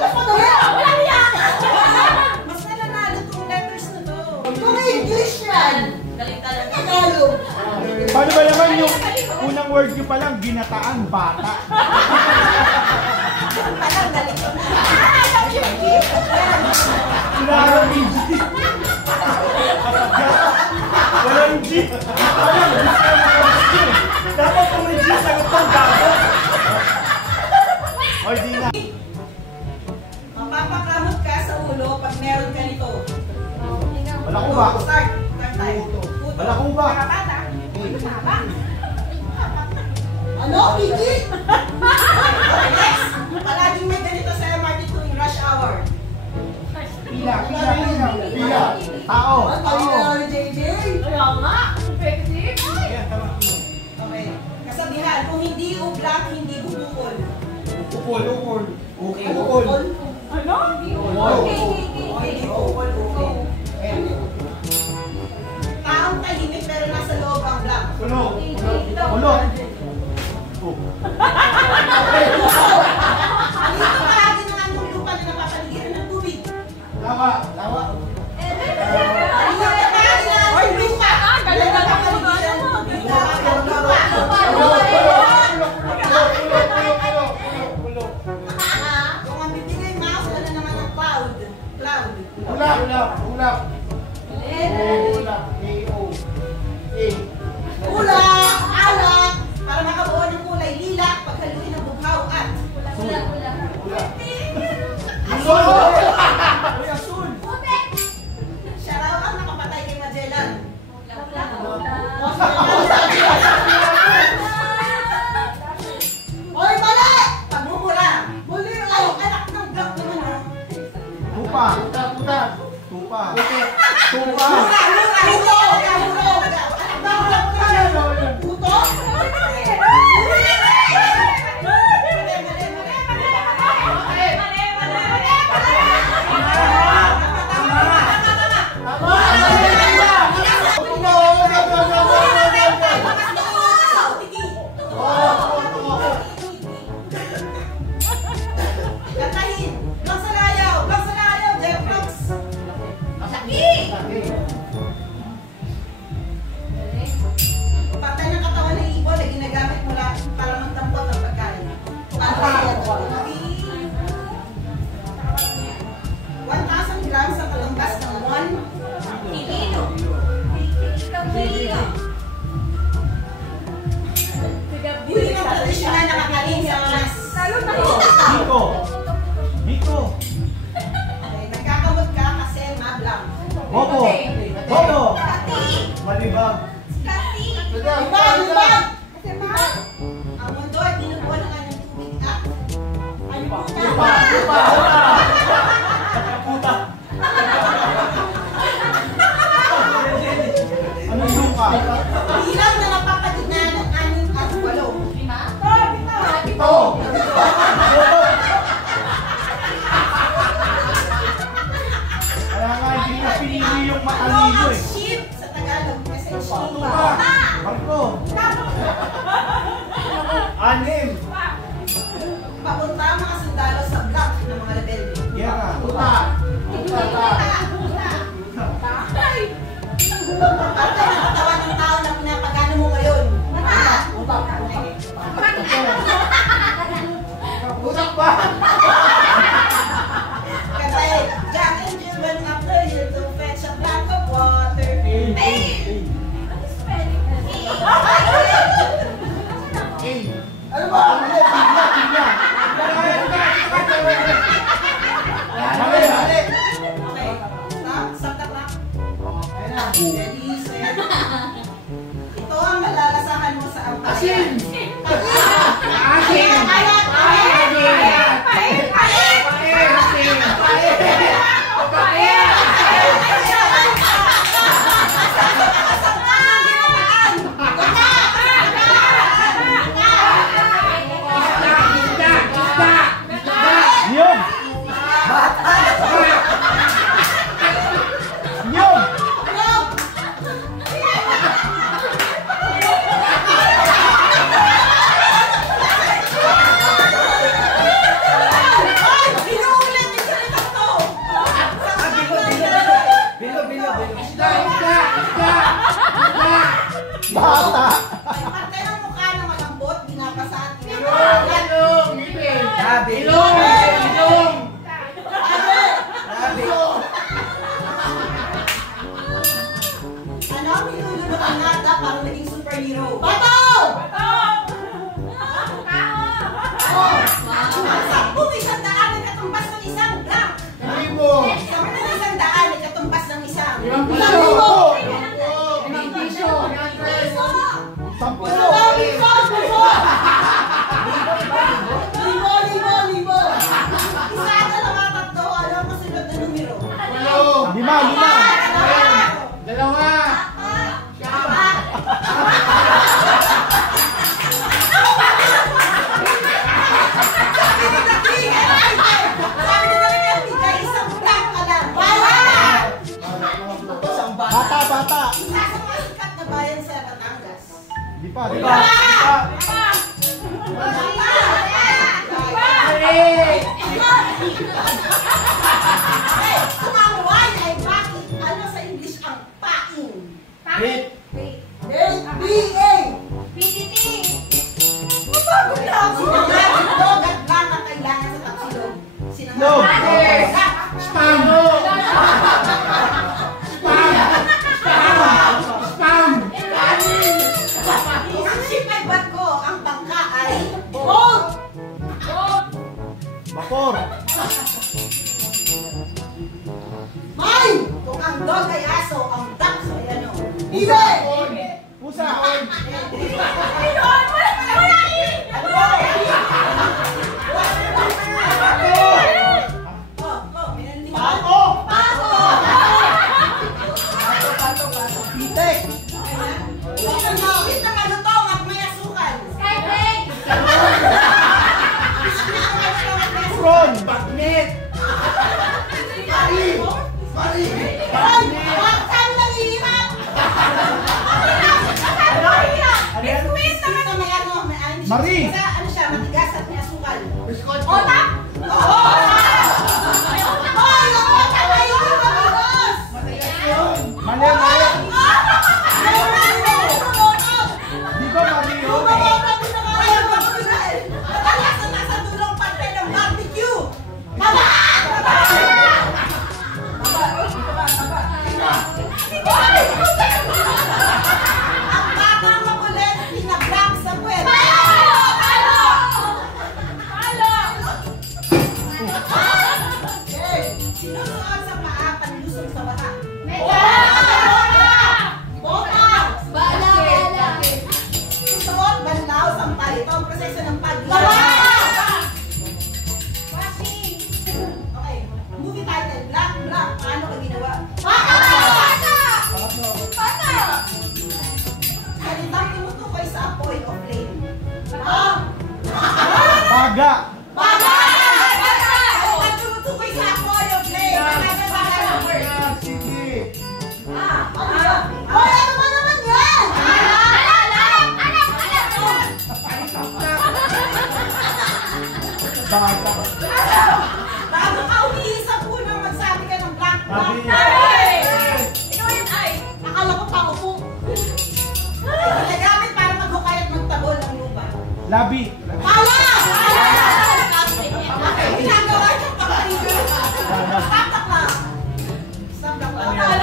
mas madali? Walang yan! Mas nalanalo itong letters na to. Itong English yan. Galing talaga. Tagalog. Paano ba naman yung unang word nyo palang ginataan bata? Palang galing ko na. Walang G. Walang G. Dapat kung may G sagot pang gago. Oy, di na. Mapapakamot ka sa ulo pag meron ka nito. Wala ko ba? Start. Start tayo. Wala ko ba? Nakakata. Tama. Ano? Kiki? Next. Palaging may ganito sa MRT tuwing rush hour. Pila. Tao. Ano, JJ? Kaya nga. Effective. Okay. Kasabihan, kung hindi ublak, hindi bubukol. Ukol. Okay. Ukol. Ano? Hindi bubukol. Taong tahimik pero nasa loob ang black. Ulo. Ang ito bahagi ng anong lupa na napapaligiran ng tubig. Lawa. Ang ito bahagi ng anong lupa na napapaligiran ng tubig. Kung ang bibigay mouse, ano naman ang cloud? Ulap. Ulak, alak, para makabuo ng kulay lilak, paghaluin ng bughaw at Asul. siya raw ang nakapatay kay Magellan. Hoy, mali! Pagmumura. Muli, ay, anak ng gak naman. Tupa. Puto? Kantahin! Bangsalayaw! Jeff Brooks! Partay ng katawan ng ibon na ginagamit mula para magtampot ang pagkain. 1,000 grams ang kalambas ng 1 kilo. Huli ng tradisyonal na kakain sa Pinas. Dito. Okay, nagkakamot ka kasi mablang. Bobo. Malibag. Ibang! Kasi ang mundo ay binubuo ng kanyang tubig at Puta. Ano yung ka? bilang na napapagitna ng 6 at 8. Ito. Kaya nga hindi na pinili yung matalino eh. Ship sa Tagalog kasi ship. Barko. 6. Papunta ang mga sundalo sa block ng mga rebelde. Gera. Puta. Parte ng katawan ng tao na pinapagana mo ngayon. Putak ba? Kasi Jack and Jill went up the hill to fetch a glass of water. Ano ba? Tigla. Mali. Okay. Stop the clock. Ready, set. Ito ang malalasahan mo sa ampayan. Asin. Alat. Labi. Ilong! Ilong! Labi. Ano ang nilulunok ang nata para maging superhero? Bato! Kung isang daan ay katumbas ng isang blank. Kalibo! Sabi ng isang daan ay katumbas ng isang. Ilang piso? Limang piso. Piso. Sampo! Libo. Isa ka na mga tatlo. Ano ang kasunod na numero? Lima! Dalawa! Bata! Isa sa mga sikat na bayan sa Batangas. Di pa! Kung ang Y ay bakit, ano sa English ang paing? Hit! A-B-A. Mapagod na ako. Sinangagin dog at blank ang kailangan sa tapsilog. Log. Spam! Ang ship ay barko, ang bangka ay boat. Vapor! Mine! Kung ang dog ay aso, ang duck ay ano? Ibe! Pusa! Pato! Pitek! Isang mawit na malutong at may asukan. Ron! Bagnet! Mari! Huwag kang nanghihirap! Ano yan? Squeeze na may ano, may ano siya. Mari! Ano siya, matigas at may asukal. Biskotso! Otak! Oo! Hoy, yung otak ay yung amigos! Mali! Di ba mali yun? Nasa dulong parte ng barbecue! Baba! Ang batang makulit, pinablock sa puwet. Sinusuot sa paa, panlusog sa bata. Bota! Susuot, banlaw, sampal. Ito ang proseso ng paglawa. Okay, movie title, Black. Paano ka ginawa? Salitang tumutukoy sa apoy o flame. Baga! Salitang tumutukoy sa apoy o flame. Sige! Hoy, ano ba naman yan? Baga! Bago ka umihi sa puno, magsabi ka ng black. Labi! Akala ko pa upo. Ginagamit para maghukay at magtabol ng lupa. Labi! Pala! Ginagawa niyo pa kayo. Stop the clock. Stop the clock.